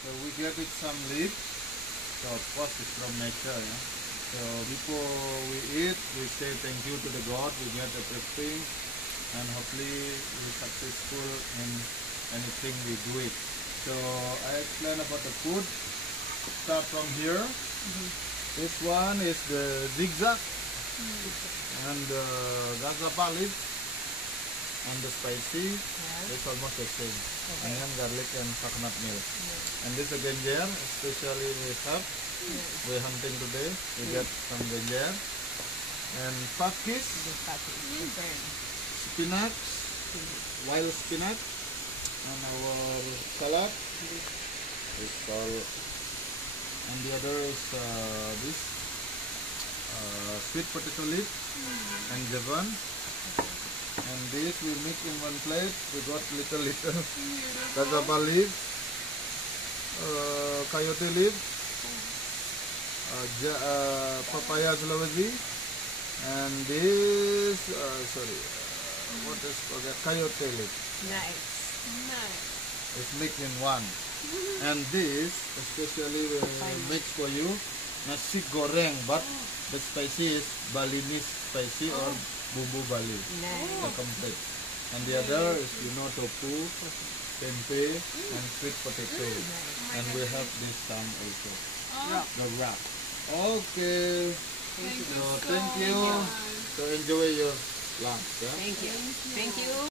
So we gave it some leaf. So of course it's from nature. Yeah? So before we eat, we say thank you to the God. We get everything, and hopefully we're successful in anything we do it. So I explain about the food. Start from here. This one is the zigzag and the gazapa leaf and the spicy. It's almost the same. Onion, garlic, and coconut milk. And this is ginger, especially we have. We're hunting today. We get some ginger and pakis, spinach, wild spinach, and our salad. It's all. And the other is this sweet potato leaf and javan. And this we mix in one plate. We got little gazapa leaf, coyote leaf, papaya Sulawesi, and this what is called coyote leaf. Nice. It's mixed in one. And this especially we mix for you nasi goreng, but the spicy is Balinese spicy or bumbu Bali. The complete. And the other is tofu, tempeh, and sweet potato. And we have this some also. The wrap. Okay. Thank you. So enjoy your lunch. Yeah? Thank you.